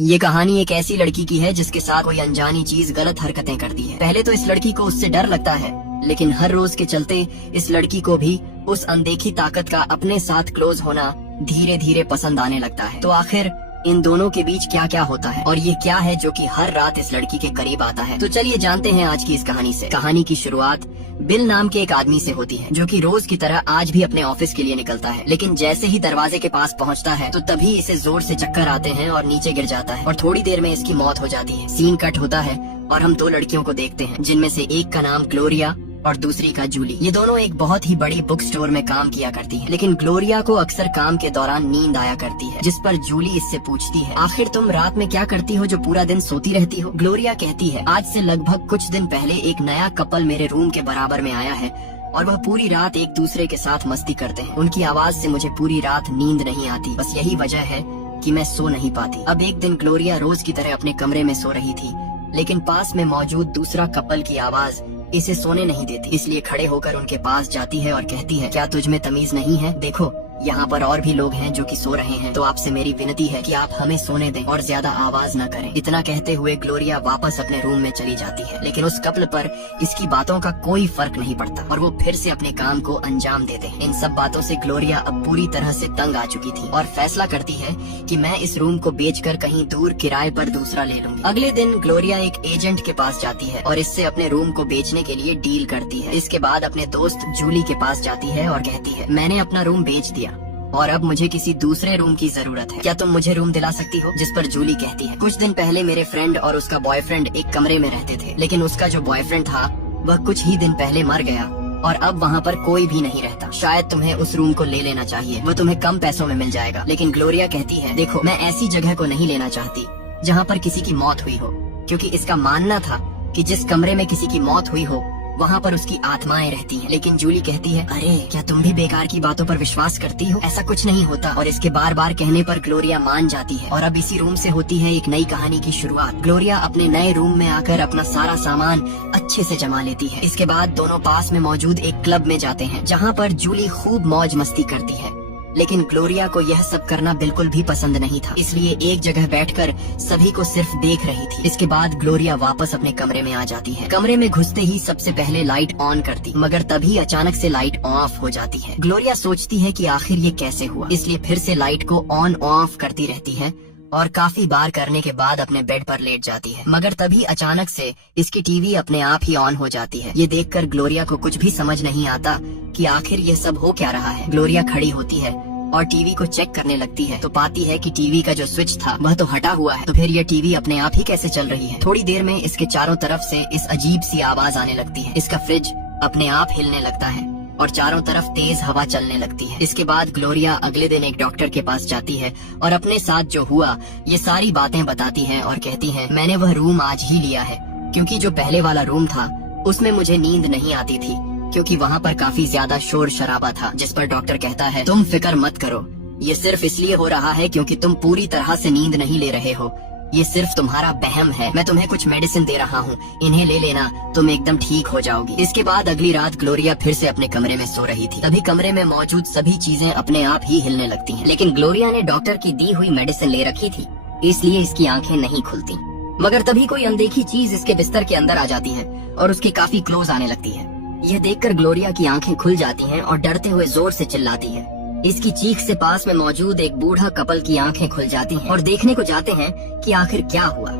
ये कहानी एक ऐसी लड़की की है जिसके साथ कोई अनजानी चीज गलत हरकतें करती है। पहले तो इस लड़की को उससे डर लगता है, लेकिन हर रोज के चलते इस लड़की को भी उस अनदेखी ताकत का अपने साथ क्लोज होना धीरे धीरे पसंद आने लगता है। तो आखिर इन दोनों के बीच क्या क्या होता है और ये क्या है जो कि हर रात इस लड़की के करीब आता है। तो चलिए जानते हैं आज की इस कहानी से। कहानी की शुरुआत बिल नाम के एक आदमी से होती है, जो कि रोज की तरह आज भी अपने ऑफिस के लिए निकलता है। लेकिन जैसे ही दरवाजे के पास पहुंचता है तो तभी इसे जोर से चक्कर आते हैं और नीचे गिर जाता है और थोड़ी देर में इसकी मौत हो जाती है। सीन कट होता है और हम दो लड़कियों को देखते हैं, जिनमें से एक का नाम ग्लोरिया और दूसरी का जूली। ये दोनों एक बहुत ही बड़ी बुक स्टोर में काम किया करती हैं। लेकिन ग्लोरिया को अक्सर काम के दौरान नींद आया करती है, जिस पर जूली इससे पूछती है, आखिर तुम रात में क्या करती हो जो पूरा दिन सोती रहती हो। ग्लोरिया कहती है, आज से लगभग कुछ दिन पहले एक नया कपल मेरे रूम के बराबर में आया है और वह पूरी रात एक दूसरे के साथ मस्ती करते हैं। उनकी आवाज से मुझे पूरी रात नींद नहीं आती, बस यही वजह है कि मैं सो नहीं पाती। अब एक दिन ग्लोरिया रोज की तरह अपने कमरे में सो रही थी, लेकिन पास में मौजूद दूसरा कपल की आवाज इसे सोने नहीं देती। इसलिए खड़े होकर उनके पास जाती है और कहती है, क्या तुझ में तमीज नहीं है? देखो, यहाँ पर और भी लोग हैं जो कि सो रहे हैं, तो आपसे मेरी विनती है कि आप हमें सोने दें और ज्यादा आवाज न करें। इतना कहते हुए ग्लोरिया वापस अपने रूम में चली जाती है, लेकिन उस कपल पर इसकी बातों का कोई फर्क नहीं पड़ता और वो फिर से अपने काम को अंजाम देते हैं। इन सब बातों से ग्लोरिया अब पूरी तरह से तंग आ चुकी थी और फैसला करती है कि मैं इस रूम को बेचकर कहीं दूर किराए पर दूसरा ले लूंगी। अगले दिन ग्लोरिया एक एजेंट के पास जाती है और इससे अपने रूम को बेचने के लिए डील करती है। इसके बाद अपने दोस्त जूली के पास जाती है और कहती है, मैंने अपना रूम बेच दिया और अब मुझे किसी दूसरे रूम की जरूरत है, क्या तुम मुझे रूम दिला सकती हो? जिस पर जूली कहती है, कुछ दिन पहले मेरे फ्रेंड और उसका बॉयफ्रेंड एक कमरे में रहते थे, लेकिन उसका जो बॉयफ्रेंड था वह कुछ ही दिन पहले मर गया और अब वहाँ पर कोई भी नहीं रहता। शायद तुम्हें उस रूम को ले लेना चाहिए, वो तुम्हें कम पैसों में मिल जाएगा। लेकिन ग्लोरिया कहती है, देखो, मैं ऐसी जगह को नहीं लेना चाहती जहाँ पर किसी की मौत हुई हो, क्योंकि इसका मानना था कि जिस कमरे में किसी की मौत हुई हो वहाँ पर उसकी आत्माएं रहती हैं। लेकिन जूली कहती है, अरे क्या तुम भी बेकार की बातों पर विश्वास करती हो? ऐसा कुछ नहीं होता। और इसके बार बार कहने पर ग्लोरिया मान जाती है और अब इसी रूम से होती है एक नई कहानी की शुरुआत। ग्लोरिया अपने नए रूम में आकर अपना सारा सामान अच्छे से जमा लेती है। इसके बाद दोनों पास में मौजूद एक क्लब में जाते हैं, जहाँ पर जूली खूब मौज मस्ती करती है। लेकिन ग्लोरिया को यह सब करना बिल्कुल भी पसंद नहीं था, इसलिए एक जगह बैठकर सभी को सिर्फ देख रही थी। इसके बाद ग्लोरिया वापस अपने कमरे में आ जाती है। कमरे में घुसते ही सबसे पहले लाइट ऑन करती, मगर तभी अचानक से लाइट ऑफ हो जाती है। ग्लोरिया सोचती है कि आखिर ये कैसे हुआ, इसलिए फिर से लाइट को ऑन ऑफ करती रहती है और काफी बार करने के बाद अपने बेड पर लेट जाती है। मगर तभी अचानक से इसकी टीवी अपने आप ही ऑन हो जाती है। ये देखकर ग्लोरिया को कुछ भी समझ नहीं आता कि आखिर ये सब हो क्या रहा है। ग्लोरिया खड़ी होती है और टीवी को चेक करने लगती है, तो पाती है कि टीवी का जो स्विच था वह तो हटा हुआ है, तो फिर ये टीवी अपने आप ही कैसे चल रही है। थोड़ी देर में इसके चारों तरफ से इस अजीब सी आवाज आने लगती है। इसका फ्रिज अपने आप हिलने लगता है और चारों तरफ तेज हवा चलने लगती है। इसके बाद ग्लोरिया अगले दिन एक डॉक्टर के पास जाती है और अपने साथ जो हुआ ये सारी बातें बताती है और कहती है, मैंने वह रूम आज ही लिया है क्योंकि जो पहले वाला रूम था उसमें मुझे नींद नहीं आती थी, क्योंकि वहाँ पर काफी ज्यादा शोर शराबा था। जिस पर डॉक्टर कहता है, तुम फिक्र मत करो, ये सिर्फ इसलिए हो रहा है क्योंकि तुम पूरी तरह से नींद नहीं ले रहे हो, ये सिर्फ तुम्हारा वहम है। मैं तुम्हें कुछ मेडिसिन दे रहा हूँ, इन्हें ले लेना, तुम एकदम ठीक हो जाओगी। इसके बाद अगली रात ग्लोरिया फिर से अपने कमरे में सो रही थी। तभी कमरे में मौजूद सभी चीजें अपने आप ही हिलने लगती हैं। लेकिन ग्लोरिया ने डॉक्टर की दी हुई मेडिसिन ले रखी थी, इसलिए इसकी आंखें नहीं खुलती। मगर तभी कोई अनदेखी चीज इसके बिस्तर के अंदर आ जाती है और उसके काफी क्लोज आने लगती है। यह देखकर ग्लोरिया की आंखें खुल जाती हैं और डरते हुए जोर से चिल्लाती है। इसकी चीख से पास में मौजूद एक बूढ़ा कपल की आंखें खुल जाती हैं और देखने को जाते हैं कि आखिर क्या हुआ।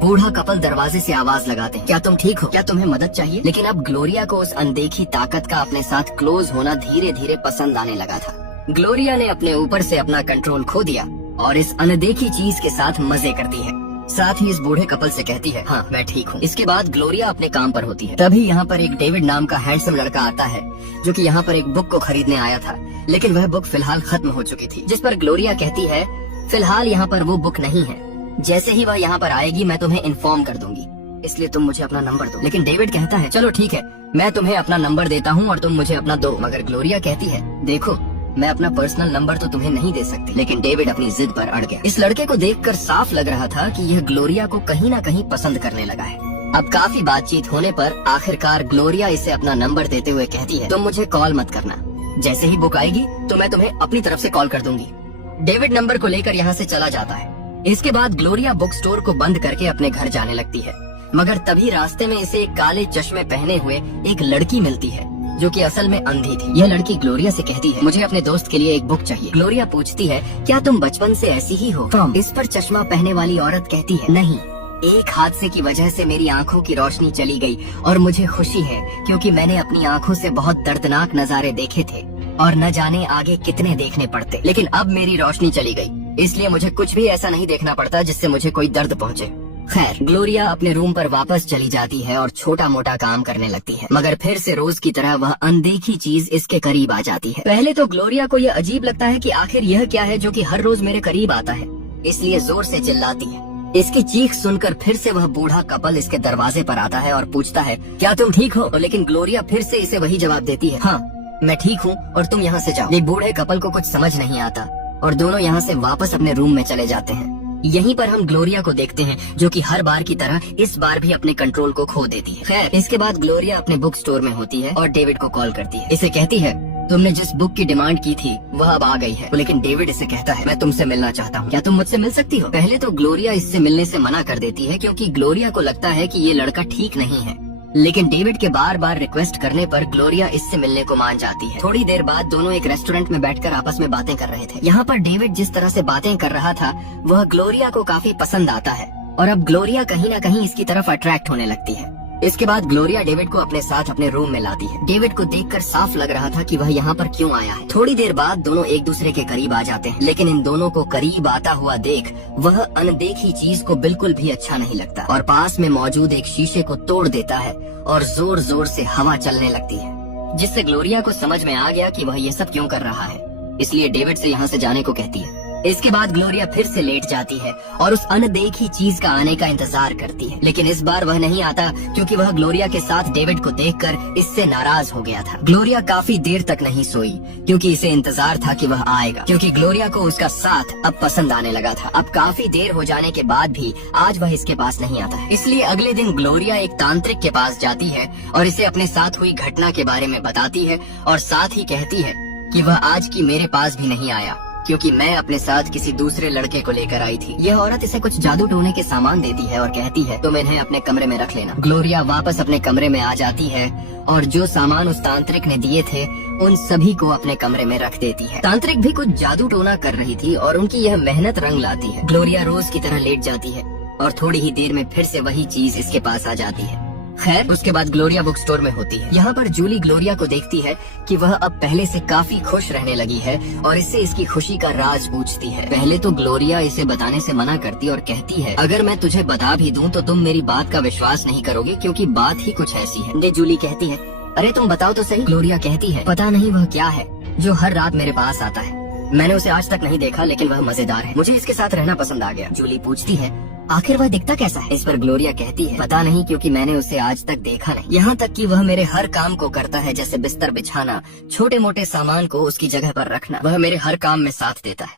बूढ़ा कपल दरवाजे से आवाज लगाते हैं, क्या तुम ठीक हो? क्या तुम्हें मदद चाहिए? लेकिन अब ग्लोरिया को उस अनदेखी ताकत का अपने साथ क्लोज होना धीरे धीरे पसंद आने लगा था। ग्लोरिया ने अपने ऊपर से अपना कंट्रोल खो दिया और इस अनदेखी चीज के साथ मजे करती है। साथ ही इस बूढ़े कपल से कहती है, हाँ मैं ठीक हूँ। इसके बाद ग्लोरिया अपने काम पर होती है। तभी यहाँ पर एक डेविड नाम का हैंडसम लड़का आता है, जो कि यहाँ पर एक बुक को खरीदने आया था, लेकिन वह बुक फिलहाल खत्म हो चुकी थी। जिस पर ग्लोरिया कहती है, फिलहाल यहाँ पर वो बुक नहीं है, जैसे ही वह यहाँ पर आएगी मैं तुम्हें इन्फॉर्म कर दूंगी, इसलिए तुम मुझे अपना नंबर दो। लेकिन डेविड कहता है, चलो ठीक है, मैं तुम्हें अपना नंबर देता हूँ और तुम मुझे अपना दो। मगर ग्लोरिया कहती है, देखो, मैं अपना पर्सनल नंबर तो तुम्हें नहीं दे सकती। लेकिन डेविड अपनी जिद पर अड़ गया। इस लड़के को देखकर साफ लग रहा था कि यह ग्लोरिया को कहीं न कहीं पसंद करने लगा है। अब काफी बातचीत होने पर आखिरकार ग्लोरिया इसे अपना नंबर देते हुए कहती है, तुम मुझे कॉल मत करना, जैसे ही बुक आएगी तो मैं तुम्हें अपनी तरफ से कॉल कर दूंगी। डेविड नंबर को लेकर यहाँ से चला जाता है। इसके बाद ग्लोरिया बुक स्टोर को बंद करके अपने घर जाने लगती है, मगर तभी रास्ते में इसे एक काले चश्मे पहने हुए एक लड़की मिलती है जो कि असल में अंधी थी। यह लड़की ग्लोरिया से कहती है, मुझे अपने दोस्त के लिए एक बुक चाहिए। ग्लोरिया पूछती है, क्या तुम बचपन से ऐसी ही हो? इस पर चश्मा पहने वाली औरत कहती है, नहीं, एक हादसे की वजह से मेरी आंखों की रोशनी चली गई और मुझे खुशी है क्योंकि मैंने अपनी आंखों से बहुत दर्दनाक नजारे देखे थे और न जाने आगे कितने देखने पड़ते, लेकिन अब मेरी रोशनी चली गई, इसलिए मुझे कुछ भी ऐसा नहीं देखना पड़ता जिससे मुझे कोई दर्द पहुंचे। खैर, ग्लोरिया अपने रूम पर वापस चली जाती है और छोटा मोटा काम करने लगती है, मगर फिर से रोज की तरह वह अनदेखी चीज इसके करीब आ जाती है। पहले तो ग्लोरिया को यह अजीब लगता है कि आखिर यह क्या है जो कि हर रोज मेरे करीब आता है, इसलिए जोर से चिल्लाती है। इसकी चीख सुनकर फिर से वह बूढ़ा कपल इसके दरवाजे पर आता है और पूछता है, क्या तुम ठीक हो? लेकिन ग्लोरिया फिर से इसे वही जवाब देती है, हाँ मैं ठीक हूँ और तुम यहाँ से जाओ। ये बूढ़े कपल को कुछ समझ नहीं आता और दोनों यहाँ से वापस अपने रूम में चले जाते हैं। यहीं पर हम ग्लोरिया को देखते हैं जो कि हर बार की तरह इस बार भी अपने कंट्रोल को खो देती है। खैर, इसके बाद ग्लोरिया अपने बुक स्टोर में होती है और डेविड को कॉल करती है। इसे कहती है, तुमने जिस बुक की डिमांड की थी वह अब आ गई है। लेकिन डेविड इसे कहता है, मैं तुमसे मिलना चाहता हूँ, क्या तुम मुझसे मिल सकती हो? पहले तो ग्लोरिया इससे मिलने से मना कर देती है क्योंकि ग्लोरिया को लगता है कि ये लड़का ठीक नहीं है, लेकिन डेविड के बार बार रिक्वेस्ट करने पर ग्लोरिया इससे मिलने को मान जाती है। थोड़ी देर बाद दोनों एक रेस्टोरेंट में बैठकर आपस में बातें कर रहे थे। यहाँ पर डेविड जिस तरह से बातें कर रहा था वह ग्लोरिया को काफी पसंद आता है और अब ग्लोरिया कहीं न कहीं इसकी तरफ अट्रैक्ट होने लगती है। इसके बाद ग्लोरिया डेविड को अपने साथ अपने रूम में लाती है। डेविड को देखकर साफ लग रहा था कि वह यहाँ पर क्यों आया है। थोड़ी देर बाद दोनों एक दूसरे के करीब आ जाते हैं, लेकिन इन दोनों को करीब आता हुआ देख वह अनदेखी चीज को बिल्कुल भी अच्छा नहीं लगता और पास में मौजूद एक शीशे को तोड़ देता है और जोर जोर से हवा चलने लगती है, जिससे ग्लोरिया को समझ में आ गया कि वह ये सब क्यों कर रहा है, इसलिए डेविड से यहाँ से जाने को कहती है। इसके बाद ग्लोरिया फिर से लेट जाती है और उस अनदेखी चीज का आने का इंतजार करती है, लेकिन इस बार वह नहीं आता क्योंकि वह ग्लोरिया के साथ डेविड को देखकर इससे नाराज हो गया था। ग्लोरिया काफी देर तक नहीं सोई क्योंकि इसे इंतजार था कि वह आएगा, क्योंकि ग्लोरिया को उसका साथ अब पसंद आने लगा था। अब काफी देर हो जाने के बाद भी आज वह इसके पास नहीं आता है, इसलिए अगले दिन ग्लोरिया एक तांत्रिक के पास जाती है और इसे अपने साथ हुई घटना के बारे में बताती है और साथ ही कहती है कि वह आज की मेरे पास भी नहीं आया क्योंकि मैं अपने साथ किसी दूसरे लड़के को लेकर आई थी। यह औरत इसे कुछ जादू टोने के सामान देती है और कहती है, तुम इन्हें अपने कमरे में रख लेना। ग्लोरिया वापस अपने कमरे में आ जाती है और जो सामान उस तांत्रिक ने दिए थे उन सभी को अपने कमरे में रख देती है। तांत्रिक भी कुछ जादू टोना कर रही थी और उनकी यह मेहनत रंग लाती है। ग्लोरिया रोज की तरह लेट जाती है और थोड़ी ही देर में फिर से वही चीज इसके पास आ जाती है। खैर, उसके बाद ग्लोरिया बुक स्टोर में होती है। यहाँ पर जूली ग्लोरिया को देखती है कि वह अब पहले से काफी खुश रहने लगी है और इससे इसकी खुशी का राज पूछती है। पहले तो ग्लोरिया इसे बताने से मना करती और कहती है, अगर मैं तुझे बता भी दूं तो तुम मेरी बात का विश्वास नहीं करोगे क्योंकि बात ही कुछ ऐसी है। ये जूली कहती है, अरे तुम बताओ तो सही। ग्लोरिया कहती है, पता नहीं वह क्या है जो हर रात मेरे पास आता है, मैंने उसे आज तक नहीं देखा लेकिन वह मजेदार है, मुझे इसके साथ रहना पसंद आ गया। जूली पूछती है, आखिर वह दिखता कैसा है? इस पर ग्लोरिया कहती है, पता नहीं क्योंकि मैंने उसे आज तक देखा नहीं। यहाँ तक कि वह मेरे हर काम को करता है, जैसे बिस्तर बिछाना, छोटे मोटे सामान को उसकी जगह पर रखना, वह मेरे हर काम में साथ देता है।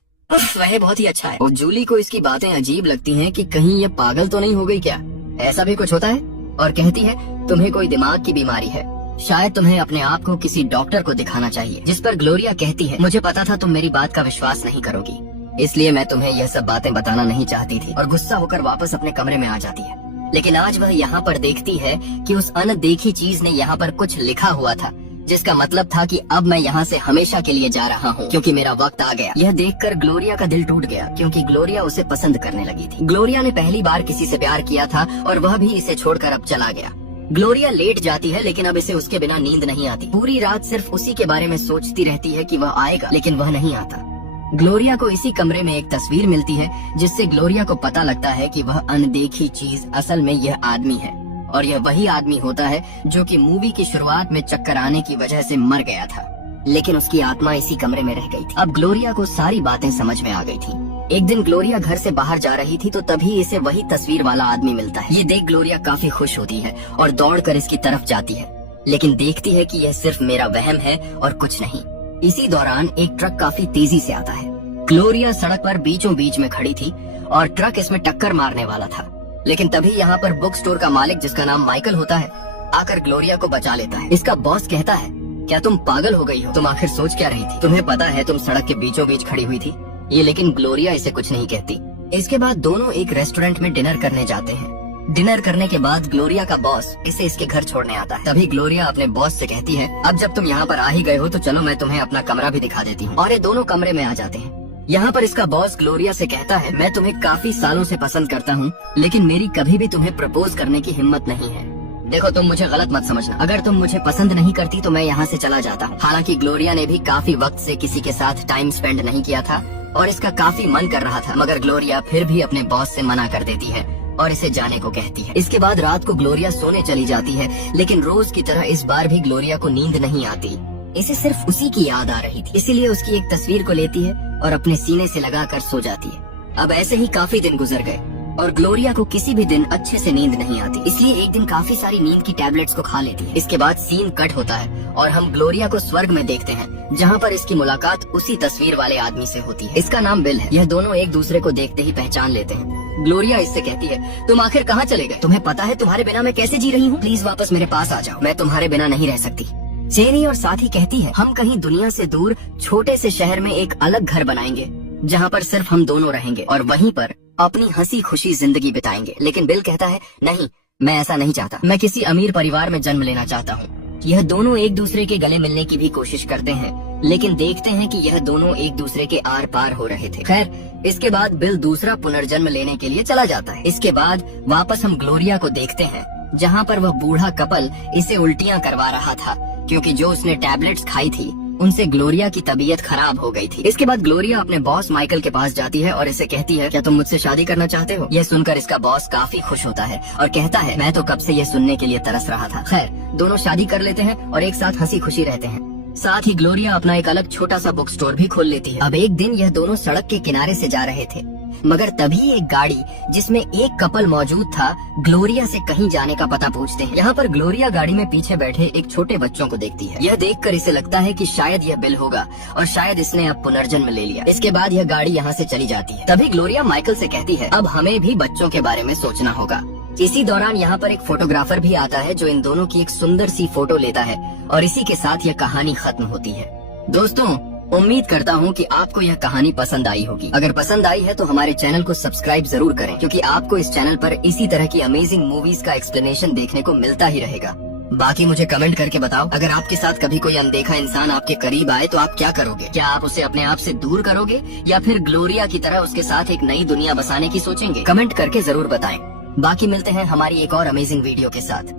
वह बहुत ही अच्छा है। और जूली को इसकी बातें अजीब लगती हैं कि कहीं ये पागल तो नहीं हो गई क्या, ऐसा भी कुछ होता है, और कहती है, तुम्हें कोई दिमाग की बीमारी है, शायद तुम्हें अपने आप को किसी डॉक्टर को दिखाना चाहिए। जिस पर ग्लोरिया कहती है, मुझे पता था तुम मेरी बात का विश्वास नहीं करोगी, इसलिए मैं तुम्हें यह सब बातें बताना नहीं चाहती थी, और गुस्सा होकर वापस अपने कमरे में आ जाती है। लेकिन आज वह यहाँ पर देखती है कि उस अनदेखी चीज ने यहाँ पर कुछ लिखा हुआ था, जिसका मतलब था कि अब मैं यहाँ से हमेशा के लिए जा रहा हूँ क्योंकि मेरा वक्त आ गया। यह देखकर ग्लोरिया का दिल टूट गया क्योंकि ग्लोरिया उसे पसंद करने लगी थी। ग्लोरिया ने पहली बार किसी से प्यार किया था और वह भी इसे छोड़कर अब चला गया। ग्लोरिया लेट जाती है लेकिन अब इसे उसके बिना नींद नहीं आती। पूरी रात सिर्फ उसी के बारे में सोचती रहती है कि वह आएगा, लेकिन वह नहीं आता। ग्लोरिया को इसी कमरे में एक तस्वीर मिलती है जिससे ग्लोरिया को पता लगता है कि वह अनदेखी चीज असल में यह आदमी है, और यह वही आदमी होता है जो कि मूवी की शुरुआत में चक्कर आने की वजह से मर गया था, लेकिन उसकी आत्मा इसी कमरे में रह गई थी। अब ग्लोरिया को सारी बातें समझ में आ गई थी। एक दिन ग्लोरिया घर से बाहर जा रही थी तो तभी इसे वही तस्वीर वाला आदमी मिलता है। ये देख ग्लोरिया काफी खुश होती है और दौड़कर इसकी तरफ जाती है, लेकिन देखती है कि यह सिर्फ मेरा वहम है और कुछ नहीं। इसी दौरान एक ट्रक काफी तेजी से आता है। ग्लोरिया सड़क पर बीचों बीच में खड़ी थी और ट्रक इसमें टक्कर मारने वाला था, लेकिन तभी यहाँ पर बुक स्टोर का मालिक, जिसका नाम माइकल होता है, आकर ग्लोरिया को बचा लेता है। इसका बॉस कहता है, क्या तुम पागल हो गई हो? तुम आखिर सोच क्या रही थी? तुम्हें पता है तुम सड़क के बीचों बीच खड़ी हुई थी? ये लेकिन ग्लोरिया इसे कुछ नहीं कहती। इसके बाद दोनों एक रेस्टोरेंट में डिनर करने जाते हैं। डिनर करने के बाद ग्लोरिया का बॉस इसे इसके घर छोड़ने आता है। तभी ग्लोरिया अपने बॉस से कहती है, अब जब तुम यहाँ पर आ ही गए हो तो चलो मैं तुम्हें अपना कमरा भी दिखा देती हूँ। और ये दोनों कमरे में आ जाते हैं। यहाँ पर इसका बॉस ग्लोरिया से कहता है, मैं तुम्हें काफी सालों से पसंद करता हूँ, लेकिन मेरी कभी भी तुम्हें प्रपोज करने की हिम्मत नहीं है। देखो, तुम मुझे गलत मत समझना, अगर तुम मुझे पसंद नहीं करती तो मैं यहाँ से चला जाता हूँ। हालांकि ग्लोरिया ने भी काफी वक्त से किसी के साथ टाइम स्पेंड नहीं किया था और इसका काफी मन कर रहा था, मगर ग्लोरिया फिर भी अपने बॉस से मना कर देती है और इसे जाने को कहती है। इसके बाद रात को ग्लोरिया सोने चली जाती है, लेकिन रोज की तरह इस बार भी ग्लोरिया को नींद नहीं आती। इसे सिर्फ उसी की याद आ रही थी, इसीलिए उसकी एक तस्वीर को लेती है और अपने सीने से लगाकर सो जाती है। अब ऐसे ही काफी दिन गुजर गए और ग्लोरिया को किसी भी दिन अच्छे से नींद नहीं आती, इसलिए एक दिन काफी सारी नींद की टैबलेट्स को खा लेती है। इसके बाद सीन कट होता है और हम ग्लोरिया को स्वर्ग में देखते हैं, जहाँ पर इसकी मुलाकात उसी तस्वीर वाले आदमी से होती है। इसका नाम बिल है। यह दोनों एक दूसरे को देखते ही पहचान लेते हैं। ग्लोरिया इससे कहती है, तुम आखिर कहाँ चले गए? तुम्हें पता है तुम्हारे बिना मैं कैसे जी रही हूँ? प्लीज वापस मेरे पास आ जाओ, मैं तुम्हारे बिना नहीं रह सकती। चेनी और साथी कहती है, हम कहीं दुनिया से दूर छोटे से शहर में एक अलग घर बनाएंगे, जहाँ पर सिर्फ हम दोनों रहेंगे और वहीं पर अपनी हंसी खुशी जिंदगी बिताएंगे। लेकिन बिल कहता है, नहीं, मैं ऐसा नहीं चाहता, मैं किसी अमीर परिवार में जन्म लेना चाहता हूँ। यह दोनों एक दूसरे के गले मिलने की भी कोशिश करते हैं, लेकिन देखते हैं कि यह दोनों एक दूसरे के आर पार हो रहे थे। खैर, इसके बाद बिल दूसरा पुनर्जन्म लेने के लिए चला जाता है। इसके बाद वापस हम ग्लोरिया को देखते हैं, जहाँ पर वह बूढ़ा कपल इसे उल्टियाँ करवा रहा था, क्योंकि जो उसने टैबलेट्स खाई थी उनसे ग्लोरिया की तबीयत खराब हो गई थी। इसके बाद ग्लोरिया अपने बॉस माइकल के पास जाती है और इसे कहती है, क्या तुम मुझसे शादी करना चाहते हो? यह सुनकर इसका बॉस काफी खुश होता है और कहता है, मैं तो कब से यह सुनने के लिए तरस रहा था। खैर, दोनों शादी कर लेते हैं और एक साथ हंसी खुशी रहते हैं। साथ ही ग्लोरिया अपना एक अलग छोटा सा बुक स्टोर भी खोल लेती है। अब एक दिन यह दोनों सड़क के किनारे से जा रहे थे, मगर तभी एक गाड़ी जिसमें एक कपल मौजूद था ग्लोरिया से कहीं जाने का पता पूछते हैं। यहाँ पर ग्लोरिया गाड़ी में पीछे बैठे एक छोटे बच्चों को देखती है। यह देखकर इसे लगता है कि शायद यह बिल होगा और शायद इसने अब पुनर्जन्म ले लिया। इसके बाद यह गाड़ी यहाँ से चली जाती है। तभी ग्लोरिया माइकल से कहती है, अब हमें भी बच्चों के बारे में सोचना होगा। इसी दौरान यहाँ पर एक फोटोग्राफर भी आता है जो इन दोनों की एक सुंदर सी फोटो लेता है और इसी के साथ यह कहानी खत्म होती है। दोस्तों, उम्मीद करता हूँ कि आपको यह कहानी पसंद आई होगी। अगर पसंद आई है तो हमारे चैनल को सब्सक्राइब जरूर करें, क्योंकि आपको इस चैनल पर इसी तरह की अमेजिंग मूवीज का एक्सप्लेनेशन देखने को मिलता ही रहेगा। बाकी मुझे कमेंट करके बताओ, अगर आपके साथ कभी कोई अनदेखा इंसान आपके करीब आए तो आप क्या करोगे? क्या आप उसे अपने आप से दूर करोगे या फिर ग्लोरिया की तरह उसके साथ एक नई दुनिया बसाने की सोचेंगे? कमेंट करके जरूर बताएं। बाकी मिलते हैं हमारी एक और अमेजिंग वीडियो के साथ।